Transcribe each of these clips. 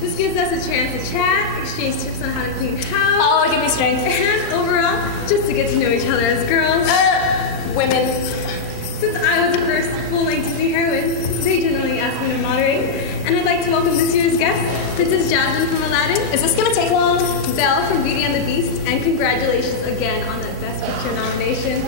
This gives us a chance to chat, exchange tips on how to clean house. Oh, give me strength. And overall, just to get to know each other as girls. Women. Since I was the first full-length Disney heroine, they generally ask me to moderate. And I'd like to welcome this year's guest, Princess Jasmine from Aladdin. Is this gonna take long? Belle from Beauty and the Beast, and congratulations again on the Best Picture nomination.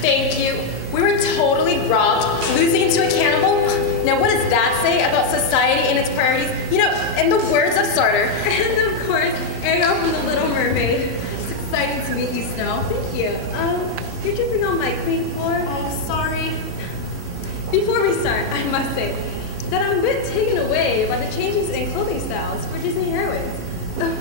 Thank you. We were totally robbed, losing to a cannibal. Now what does that say about society and its priorities? You know, in the words of Sartre. And of course, Ariel from The Little Mermaid. It's exciting to meet you, Snow. Thank you. You're dripping on my clean floor. Oh, sorry. Before we start, I must say that I'm a bit taken away by the changes in clothing styles for Disney heroines.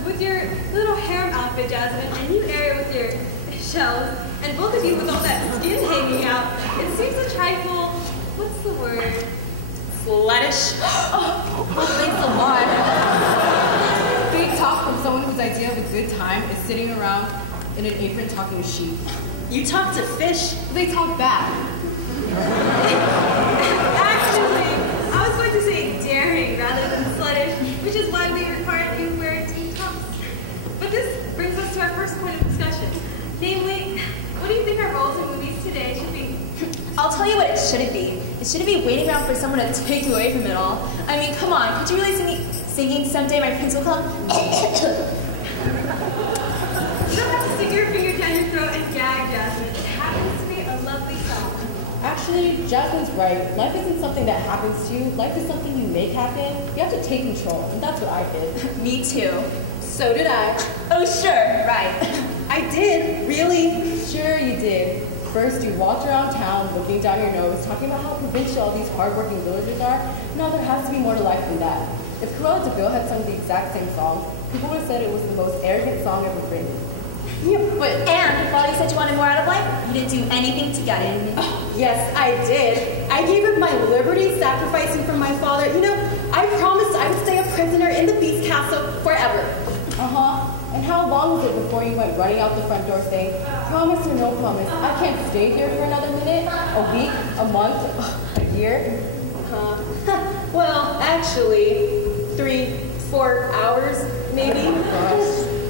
With your little harem outfit, Jasmine, and you, Ariel, with your shells, and both of you with all that skin hanging out, it seems a trifle, what's the word? Sluttish. Thanks a lot. Big talk from someone whose idea of a good time is sitting around in an apron talking to sheep. You talk to fish. They talk back. Actually, I was going to say daring rather than sluttish, which is why we require you wear tank tops. But this brings us to our first point of discussion. Namely, what do you think our roles in movies today should be? I'll tell you what it shouldn't be. It shouldn't be waiting around for someone to take you away from it all. I mean, come on, could you really see me singing Someday My Prince Will Come? You don't have to stick your finger down your throat and gag, Jasmine. It happens to be a lovely song. Actually, Jasmine's right. Life isn't something that happens to you. Life is something you make happen. You have to take control, and that's what I did. Me too. So did I. Oh, sure, right. I did, really? Sure you did. First, you walked around town looking down your nose, talking about how provincial all these hardworking villagers are. Now there has to be more to life than that. If Cruella de Vil had sung the exact same song, people would have said it was the most arrogant song ever written. Yeah, and while you said you wanted more out of life, you didn't do anything to get it. Oh, yes, I did. I gave up my liberty, sacrificing for my father. You know, I promised I would stay a prisoner in the Beast Castle forever. And how long was it before you went running out the front door saying, promise or no promise, I can't stay here for another minute, a week, a month, a year? Well, actually, 3-4 hours, maybe.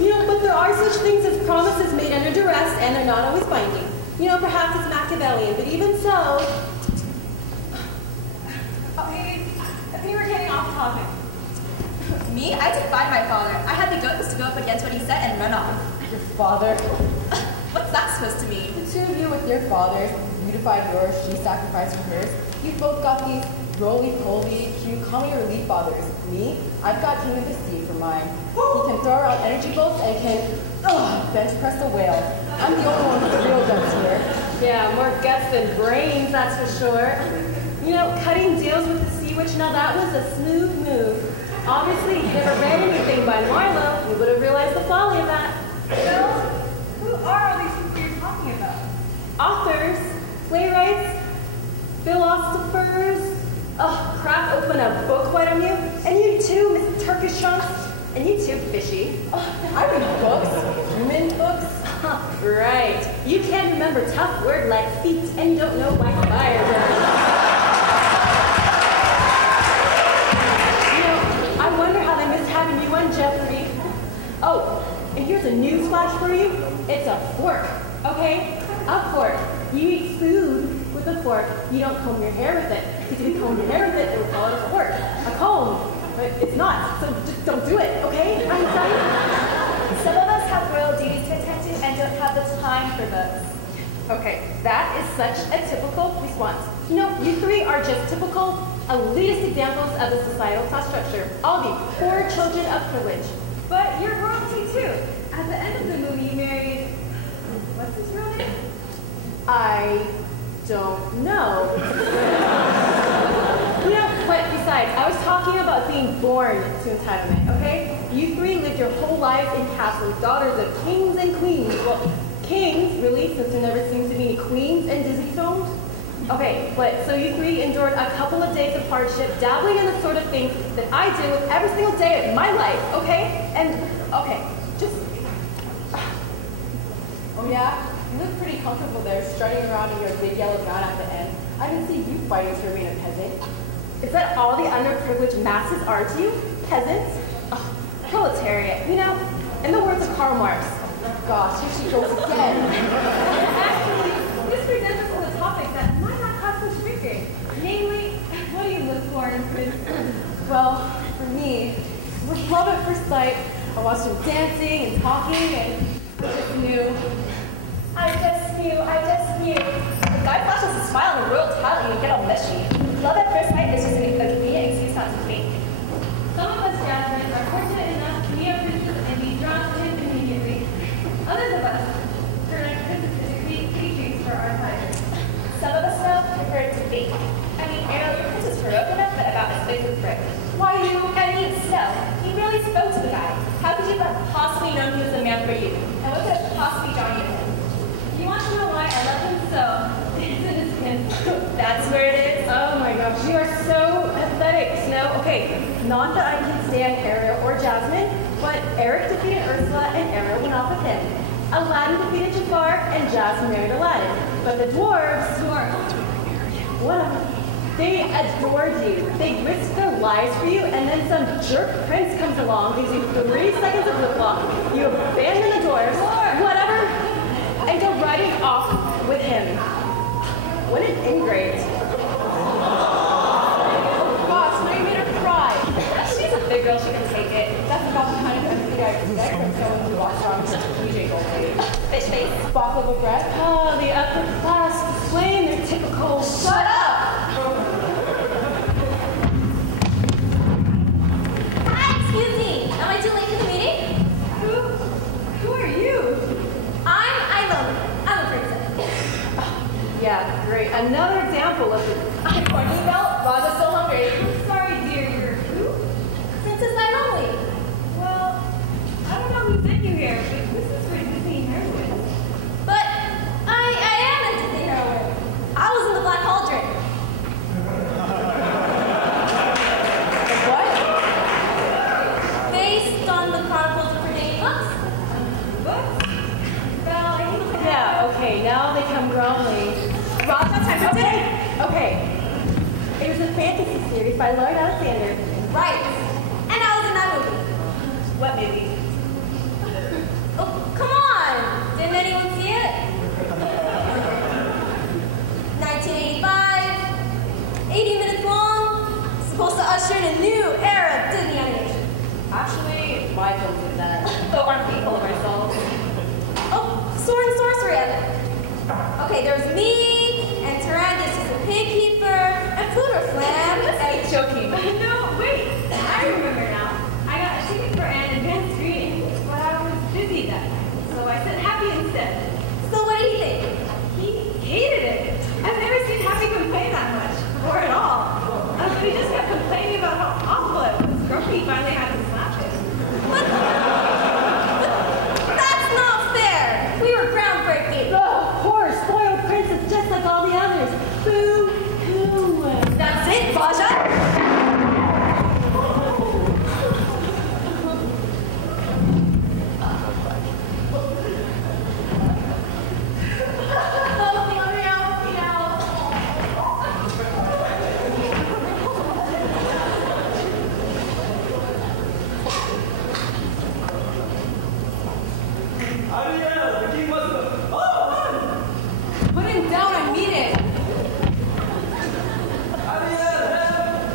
You know, but there are such things as promises made under duress, and they're not always binding. You know, perhaps it's Machiavellian, but even so... Okay, I think we're getting off topic. Me? I defied my father. I had the guts to go up against what he said and run off. Your father? What's that supposed to mean? The two of you with your fathers, you defied yours, she sacrificed for hers. You both got these roly-poly, cute, comic relief fathers. Me? I've got King of the Sea for mine. He can throw around energy bolts and can bench press a whale. I'm the only one with real guts here. Yeah, more guts than brains, that's for sure. You know, cutting deals with the Sea Witch, now that was a smooth move. Obviously, you never read anything by Marlowe. You would have realized the folly of that. Bill, who are all these people you're talking about? Authors, playwrights, philosophers. Oh, crap, open a book, why don't you? And you too, Miss Turkish Trunks. And you too, Fishy. I read books, human books. Right. You can't remember tough word like feet, and you don't know why fire burns. I wonder how they missed having you on Jeopardy. Oh, and here's a news flash for you. It's a fork, okay? A fork. You eat food with a fork. You don't comb your hair with it. Because if you comb your hair with it, they would call it a fork. A comb. But it's not, so just don't do it, okay? I'm sorry. Some of us have royal duties to attend to and don't have the time for books. Okay, that is such a typical response. You know, you three are just typical elitist examples of the societal class structure. All the poor children of privilege. But you're royalty too. At the end of the movie, you married... What's his real name? I don't know. You know, but besides, I was talking about being born to entitlement, okay? You three lived your whole lives in castles, daughters of kings and queens. Well, kings, really, since there never seems to be any queens in Disney films. Okay, but so you three endured a couple of days of hardship, dabbling in the sort of things that I do every single day of my life, okay? And, okay, just... Oh yeah? You look pretty comfortable there, strutting around in your big yellow gown at the end. I didn't see you fighting to remain a peasant. Is that all the underprivileged masses are to you? Peasants? Proletariat, you know, in the words of Karl Marx. Gosh, here she goes again. Actually, this presents us with a topic that might not cause much bickering. Namely, what do you look for in Prince? Well, for me, it was love at first sight. I watched him dancing and talking, and I just knew. I just knew. The guy flashes a smile and a royal title and you get all mushy. Love at first sight is just a convenient excuse not to think. Some of us Jasmine are fortunate enough to meet a princess and be drawn to him immediately. Others of us turn our princesses into creatures for our pleasure. Some of us know prefer to think. I mean, Ariel, your prince is heroic enough but about his face with brick. Why you? I mean, Snow, you really spoke to the guy. How could you have possibly known he was the man for you? And what could have possibly drawn you to him? You want to know why I love him so? It's in his skin. That's where it is. Oh my gosh, you are so pathetic, Snow. Okay, not that I can stand Ariel or Jasmine, but Eric defeated Ursula and Ariel went off with him. Aladdin defeated Jafar and Jasmine married Aladdin. But the dwarves, they adored you. They risked their lives for you, and then some jerk prince comes along, gives you 3 seconds of lip lock. You abandon the dwarves, whatever, and go riding off with him. What an ingrate. Gosh, now you made her cry. She's a big girl, she can take it. That's about the kind of empathy I expect from someone who walks around with a PJ gold. Fish face. Bottle of breath. Oh, the upper class displaying their typical Shut up! Hi, excuse me. Am I too late for the meeting? Who are you? I'm a princess. Yeah, great. Another example of the I'm Courtney Bell, Raja's so hungry. I'm sorry, dear, you're who? Princess Naomi. Well, I don't know who sent you here, but this is for Disney heroines. But I am a Disney heroine. I was in the Black Cauldron. What? Based on the Chronicles of Virginia books. Books? Well, I think Yeah, okay, now they come grumbling. Raja, time for dinner. Okay. It was a fantasy series by Lord Alexander. Right. And I was in that movie. What movie? Oh, come on. Didn't anyone see it? 1985. 80 minutes long. Supposed to usher in a new era of Disney animation. Actually, my film did that. Though aren't we full of ourselves? Oh, sword and sorcery. Okay, there's me, and Tyrannus is a pig keeper, and Pluto Flam, and Joking. No, wait. I remember now. I got a ticket for an advanced screening, but I was busy that night, so I said Happy instead. so what do you think? He hated it. I've never seen Happy complain that much, or at all. But he just kept complaining about how awful it was. Grumpy finally had to slap him. That's not fair. We were groundbreaking. Oh, poor spoiled princess, just like all the others. Boo hoo. That's it, Baja. Ariel, the king was. Oh, Put him down, I mean it. Ariel,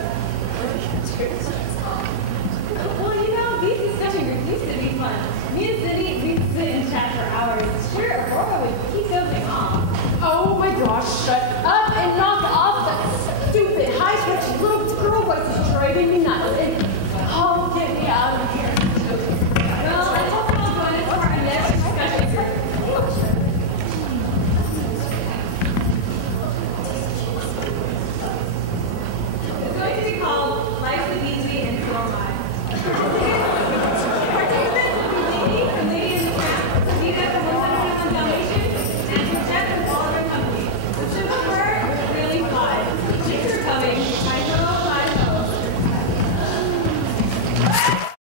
Well, you know, these discussion groups used to be fun. Me and Cindy, we'd sit and chat for hours. Sure, Aurora would keep dozing off. Oh my gosh, shut up and knock off that stupid high-pitched little girl voice is driving me nuts. And oh, get me out of here. Well, I hope I'll join us for our next discussion group. It's going to be called Life's a Beachy and So Am I. Participants will be Lady from Lady in the Tramp, Nina from 101 Dalmatians, and Jeff from Oliver Company. The simple word is really fun. Thanks for coming. I know, I know.